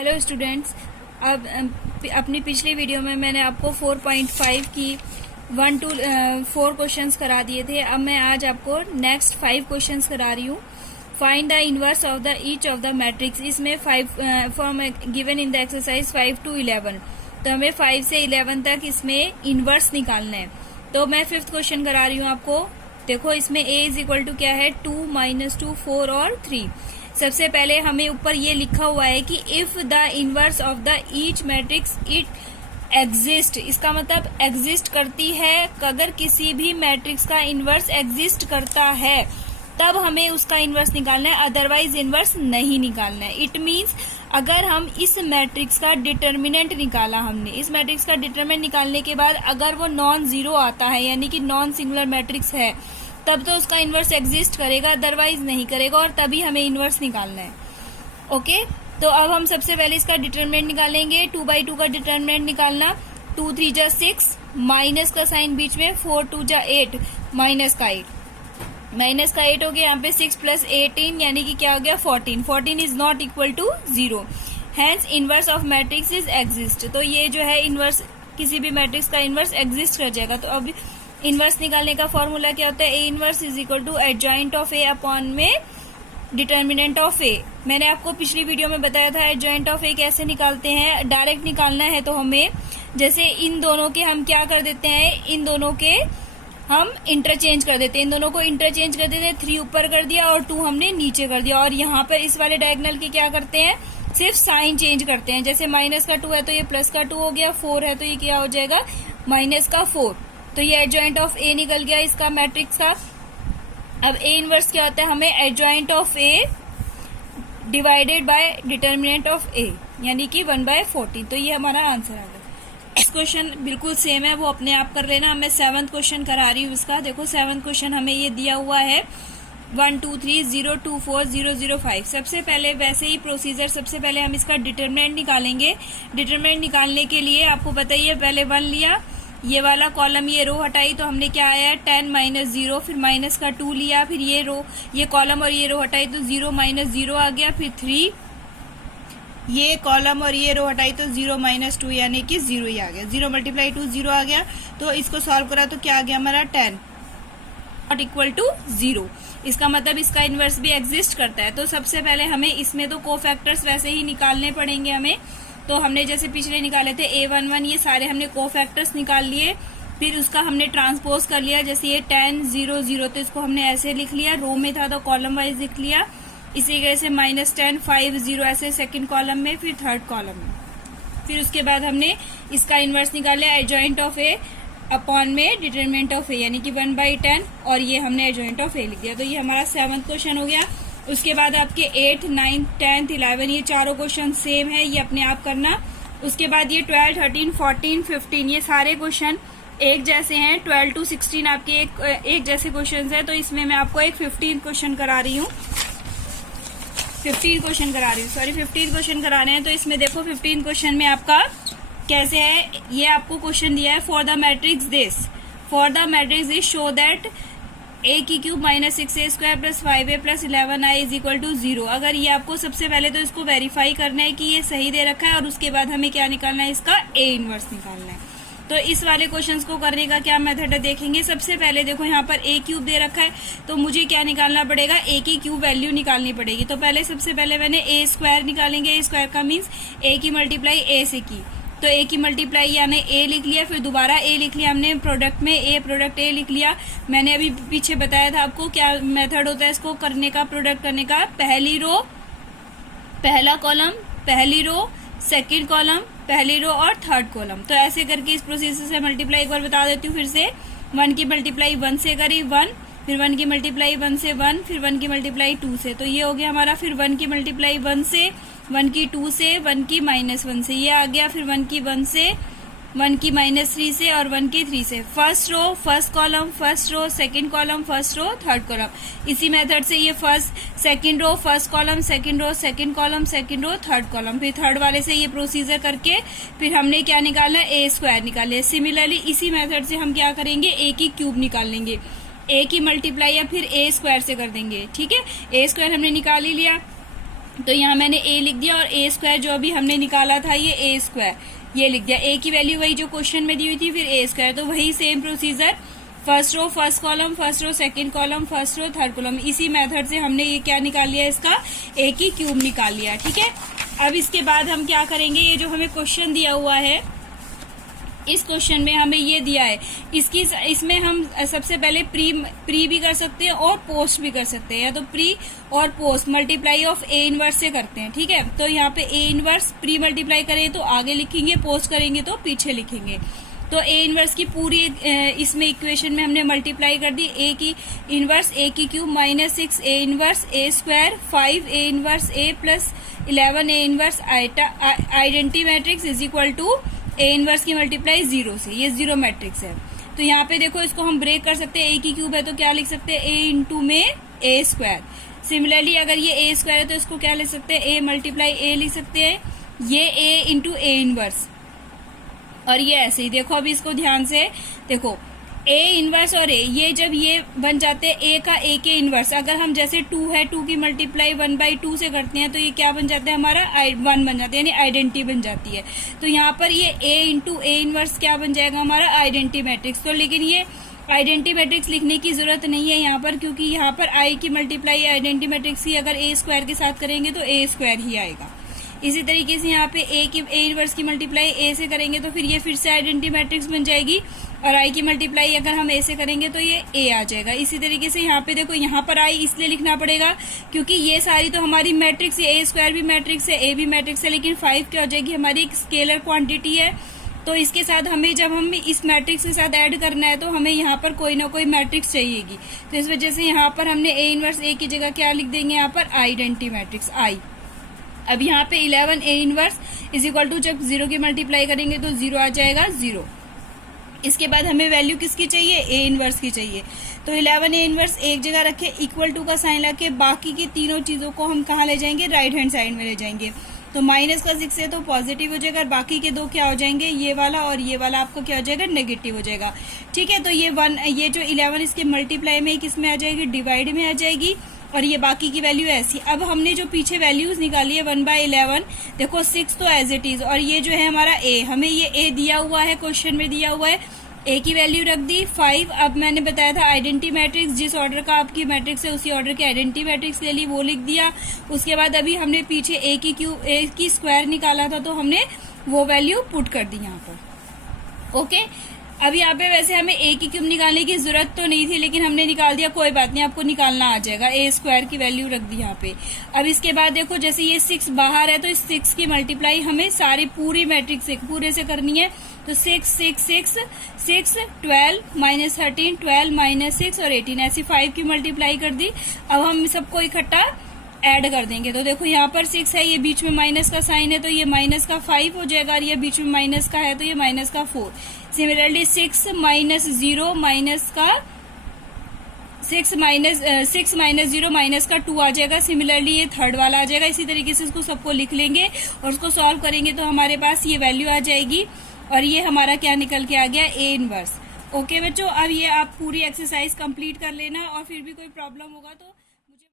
Hello students. अब अपनी पिछली वीडियो में मैंने आपको 4.5 की 1 to 4 क्वेश्चंस करा दिए थे। अब मैं आज आपको नेक्स्ट 5 क्वेश्चंस करा रही हूँ। Find the inverse of the each of the matrix. इसमें 5 form given in the exercise 5 to 11, तो हमें 5 से 11 तक इसमें इनवर्स निकालना है। तो मैं 5th क्वेश्चन करा रही हूँ आपको। देखो इसमें a इज इक्वल टू क्या है, 2, -2, 4 और 3। सबसे पहले हमें ऊपर ये लिखा हुआ है कि if the inverse of the each matrix it exist, इसका मतलब एग्जिस्ट करती है। अगर किसी भी मैट्रिक्स का इनवर्स एग्जिस्ट करता है तब हमें उसका इनवर्स निकालना है, अदरवाइज इनवर्स नहीं निकालना है। इट मीन्स अगर हम इस मैट्रिक्स का डिटर्मिनेंट निकाला, हमने इस मैट्रिक्स का डिटर्मिनेंट निकालने के बाद अगर वो नॉन जीरो आता है यानी कि नॉन सिंगुलर मैट्रिक्स है, तब तो उसका इनवर्स एग्जिस्ट करेगा, अदरवाइज नहीं करेगा, और तभी हमें इनवर्स निकालना है। ओके, तो अब हम सबसे पहले इसका डिटरमिनेंट निकालेंगे। 2/2 का डिटरमिनेंट निकालना, 2 3 जा 6, माइनस का साइन बीच में, 4 2 जा 8, माइनस का 8 हो गया। यहाँ पे 6 + 18 यानी कि क्या हो गया, 14। 14 is not equal to 0, hence inverse of matrix is exist. तो ये जो है इनवर्स, किसी भी मैट्रिक्स का इनवर्स एग्जिस्ट कर जाएगा। तो अब इनवर्स निकालने का फॉर्मूला क्या होता है, A inverse is equal to adjoint of A upon में डिटर्मिनेंट ऑफ ए। मैंने आपको पिछली वीडियो में बताया था एडजॉइंट ऑफ ए कैसे निकालते हैं। डायरेक्ट निकालना है तो हमें जैसे इन दोनों के हम क्या कर देते हैं, इन दोनों के हम इंटरचेंज कर देते हैं। इन दोनों को इंटरचेंज कर देते हैं, 3 ऊपर कर दिया और 2 हमने नीचे कर दिया। और यहाँ पर इस वाले डायगोनल के क्या करते हैं, सिर्फ साइन चेंज करते हैं। जैसे माइनस का 2 है तो ये प्लस का 2 हो गया, 4 है तो ये क्या हो जाएगा, माइनस का 4। तो ये एडजॉइंट ऑफ ए निकल गया इसका मैट्रिक्स का। अब ए इनवर्स क्या होता है, हमें adjoint of A divided by determinant of A यानी कि 1/14। तो ये हमारा आंसर आ गया। इस क्वेश्चन बिल्कुल सेम है, वो अपने आप कर लेना। मैं 7th क्वेश्चन करा रही हूँ इसका। देखो 7th क्वेश्चन हमें ये दिया हुआ है 1 2 3 0 2 4 0 0 5। सबसे पहले वैसे ही प्रोसीजर, सबसे पहले हम इसका डिटरमिनेंट निकालेंगे। डिटरमिनेंट निकालने के लिए आपको बताइए, पहले 1 लिया, ये वाला कॉलम, ये रो हटाई तो हमने क्या आया, 10 - 0, फिर माइनस का 2 लिया, फिर ये रो, ये कॉलम और ये रो हटाई तो 0 - 0 आ गया, फिर 3, ये कॉलम और ये रो हटाई तो 0 - 2 यानी कि 0 ही आ गया। 0 × 2 0 आ गया। तो इसको सॉल्व करा तो क्या आ गया हमारा, 10 नॉट इक्वल टू 0। इसका मतलब इसका इनवर्स भी एग्जिस्ट करता है। तो सबसे पहले हमें इसमें तो कोफैक्टर्स वैसे ही निकालने पड़ेंगे हमें। तो हमने जैसे पिछले निकाले थे A11, ये सारे हमने कोफैक्टर्स निकाल लिए। फिर उसका हमने ट्रांसपोज कर लिया, जैसे ये 10 0 0 तो इसको हमने ऐसे लिख लिया, रो में था तो कॉलम वाइज लिख लिया। इसी तरह से -10 5 0 ऐसे सेकंड कॉलम में, फिर थर्ड कॉलम में। फिर उसके बाद हमने इसका इनवर्स निकाल लिया, एडजॉइंट ऑफ ए अपॉन में डिटरमिनेंट ऑफ ए यानी कि 1/10, और ये हमने एडजॉइंट ऑफ ए लिख दिया। तो ये हमारा 7th क्वेश्चन हो गया। उसके बाद आपके 8th 9th 10th 11 ये चारों क्वेश्चन सेम है, ये अपने आप करना। उसके बाद ये 12 13 14 15 ये सारे क्वेश्चन एक जैसे हैं। 12 to 16 आपके एक जैसे क्वेश्चन है। तो इसमें मैं आपको एक 15th क्वेश्चन करा रही हूँ। 15th क्वेश्चन करा रही हूँ, सॉरी 15th क्वेश्चन करा रहे हैं। तो इसमें देखो 15th क्वेश्चन में आपका कैसे है, ये आपको क्वेश्चन दिया है, for the matrix this, for the matrix this show that a³ - 6a² + 5a + 11i is equal to 0। अगर ये आपको सबसे पहले तो इसको वेरीफाई करना है कि ये सही दे रखा है, और उसके बाद हमें क्या निकालना है, इसका a इनवर्स निकालना है। तो इस वाले क्वेश्चंस को करने का क्या मेथड है देखेंगे। सबसे पहले देखो यहाँ पर a³ दे रखा है, तो मुझे क्या निकालना पड़ेगा, a की क्यूब वैल्यू निकालनी पड़ेगी। तो पहले सबसे पहले मैंने a² निकालेंगे। a² का मीन्स a की मल्टीप्लाई a से की, तो a की मल्टीप्लाई यानी a लिख लिया, फिर दोबारा a लिख लिया हमने प्रोडक्ट में, a प्रोडक्ट a लिख लिया। मैंने अभी पीछे बताया था आपको क्या मेथड होता है इसको करने का, प्रोडक्ट करने का। पहली रो पहला कॉलम, पहली रो सेकंड कॉलम, पहली रो और थर्ड कॉलम। तो ऐसे करके इस प्रोसेस से मल्टीप्लाई एक बार बता देती हूँ फिर से। 1 की मल्टीप्लाई 1 से करी 1, फिर 1 की मल्टीप्लाई 1 से 1, फिर 1 की मल्टीप्लाई 2 से, तो ये हो गया हमारा। फिर 1 की मल्टीप्लाई 1 से, 1 की 2 से, 1 की -1 से, ये आ गया। फिर 1 की 1 से, 1 की -3 से और 1 की 3 से। First row first column, first row second column, first row third column. इसी मेथड से ये first second row first column, second row second column, second row third column, फिर थर्ड वाले से ये प्रोसीजर करके फिर हमने क्या निकाला, a² निकाले। सिमिलरली इसी मेथड से हम क्या करेंगे, a की क्यूब निकाल लेंगे। a की मल्टीप्लाई या फिर a² से कर देंगे, ठीक है। a² हमने निकाल ही लिया। तो यहाँ मैंने a लिख दिया और a स्क्वायर जो अभी हमने निकाला था ये a स्क्वायर ये लिख दिया। a की वैल्यू वही जो क्वेश्चन में दी हुई थी, फिर a स्क्वायर, तो वही same procedure, first row first column, first row second column, first row third column, इसी मेथड से हमने ये क्या निकाल लिया, इसका a की क्यूब निकाल लिया। ठीक है, अब इसके बाद हम क्या करेंगे, ये जो हमें क्वेश्चन दिया हुआ है, इस क्वेश्चन में हमें ये दिया है, इसमें हम सबसे पहले प्री भी कर सकते हैं और पोस्ट भी कर सकते हैं, या तो प्री और post multiply of A inverse से करते हैं। ठीक है, तो यहाँ पे ए इनवर्स प्री मल्टीप्लाई करें तो आगे लिखेंगे, पोस्ट करेंगे तो पीछे लिखेंगे। तो ए इनवर्स की पूरी इसमें इक्वेशन में हमने मल्टीप्लाई कर दी, ए की इनवर्स ए की cube minus 6 A inverse A square 5 A inverse A plus 11 A inverse identity matrix is equal to A inverse की मल्टीप्लाई 0 से, ये 0 मैट्रिक्स है। तो यहाँ पे देखो इसको हम ब्रेक कर सकते हैं, ए की क्यूब है तो क्या लिख सकते हैं, ए इंटू में ए स्क्वायर। सिमिलरली अगर ये ए स्क्वायर है तो इसको क्या लिख सकते हैं, ए मल्टीप्लाई ए लिख सकते हैं, ये ए इंटू ए इनवर्स, और ये ऐसे ही। देखो अभी इसको ध्यान से देखो, ए इनवर्स और ए, ये जब ये बन जाते हैं ए का ए के इनवर्स, अगर हम जैसे 2 है 2 की मल्टीप्लाई 1/2 से करते हैं तो ये क्या बन जाता है, हमारा 1 बन जाता है, यानी आइडेंटिटी बन जाती है। तो यहाँ पर ये ए इंटू ए इनवर्स क्या बन जाएगा, हमारा आइडेंटिटी मैट्रिक्स। तो लेकिन ये आइडेंटिटी मैट्रिक्स लिखने की जरूरत नहीं है यहाँ पर, क्योंकि यहाँ पर आई की मल्टीप्लाई आइडेंटिटी मैट्रिक्स की अगर ए स्क्वायर के साथ करेंगे तो ए स्क्वायर ही आएगा। इसी तरीके से यहाँ पे ए इनवर्स की मल्टीप्लाई ए से करेंगे तो फिर ये फिर से आइडेंटिटी मैट्रिक्स बन जाएगी, और आई की मल्टीप्लाई अगर हम ए से करेंगे तो ये ए आ जाएगा। इसी तरीके से यहाँ पे देखो, यहाँ पर आई इसलिए लिखना पड़ेगा क्योंकि ये सारी तो हमारी मैट्रिक्स है, ए स्क्वायर भी मैट्रिक्स है, ए भी मैट्रिक्स है, लेकिन 5 क्या हो जाएगी, हमारी एक स्केलर क्वांटिटी है। तो इसके साथ हमें जब हम इस मैट्रिक्स के साथ ऐड करना है तो हमें यहाँ पर कोई ना कोई मैट्रिक्स चाहिएगी। तो इस वजह से यहाँ पर हमने ए इनवर्स ए की जगह क्या लिख देंगे, यहाँ पर आइडेंटिटी मैट्रिक्स आई। अब यहाँ पे 11 A inverse is equal to, जब 0 की मल्टीप्लाई करेंगे तो 0 आ जाएगा 0। इसके बाद हमें वैल्यू किसकी चाहिए, ए इनवर्स की चाहिए। तो 11 ए इनवर्स एक जगह रखे, इक्वल टू का साइन लगे, बाकी की तीनों चीजों को हम कहाँ ले जाएंगे, राइट हैंड साइड में ले जाएंगे। तो माइनस का 6 है तो पॉजिटिव हो जाएगा, और बाकी के दो क्या हो जाएंगे, ये वाला और ये वाला आपका क्या हो जाएगा, नेगेटिव हो जाएगा। ठीक है, तो ये जो 11 इसके मल्टीप्लाई में किस में आ जाएगी, डिवाइड में आ जाएगी, और ये बाकी की वैल्यू ऐसी। अब हमने जो पीछे वैल्यूज निकाली है 1/11, देखो 6 तो एज इट इज, और ये जो है हमारा ए, हमें ये ए दिया हुआ है, क्वेश्चन में दिया हुआ है, ए की वैल्यू रख दी 5। अब मैंने बताया था आइडेंटिटी मैट्रिक्स, जिस ऑर्डर का आपकी मैट्रिक्स है उसी ऑर्डर की आइडेंटिटी मैट्रिक्स ले ली, वो लिख दिया। उसके बाद अभी हमने पीछे ए की स्क्वायर निकाला था तो हमने वो वैल्यू पुट कर दी यहाँ पर। ओके, अब यहाँ पे वैसे हमें ए की क्यूब निकालने की जरूरत तो नहीं थी, लेकिन हमने निकाल दिया, कोई बात नहीं, आपको निकालना आ जाएगा। ए स्क्वायर की वैल्यू रख दी यहाँ पे। अब इसके बाद देखो, जैसे ये 6 बाहर है तो इस 6 की मल्टीप्लाई हमें सारी पूरी मैट्रिक्स से पूरे से करनी है। तो 6 6 6 6 12 माइनस 13 12 माइनस 6 और 18, ऐसी 5 की मल्टीप्लाई कर दी। अब हम सबको इकट्ठा ऐड कर देंगे। तो देखो यहाँ पर 6 है, ये बीच में माइनस का साइन है तो ये माइनस का 5 हो जाएगा, और ये बीच में माइनस का है तो ये माइनस का 4। सिमिलरली 6 माइनस 0 माइनस का 6 माइनस 0 माइनस का 2 आ जाएगा। सिमिलरली ये थर्ड वाला आ जाएगा। इसी तरीके से इसको सबको लिख लेंगे और उसको सॉल्व करेंगे तो हमारे पास ये वैल्यू आ जाएगी, और ये हमारा क्या निकल के आ गया, ए इनवर्स। ओके बच्चों, अब ये आप पूरी एक्सरसाइज कंप्लीट कर लेना, और फिर भी कोई प्रॉब्लम होगा तो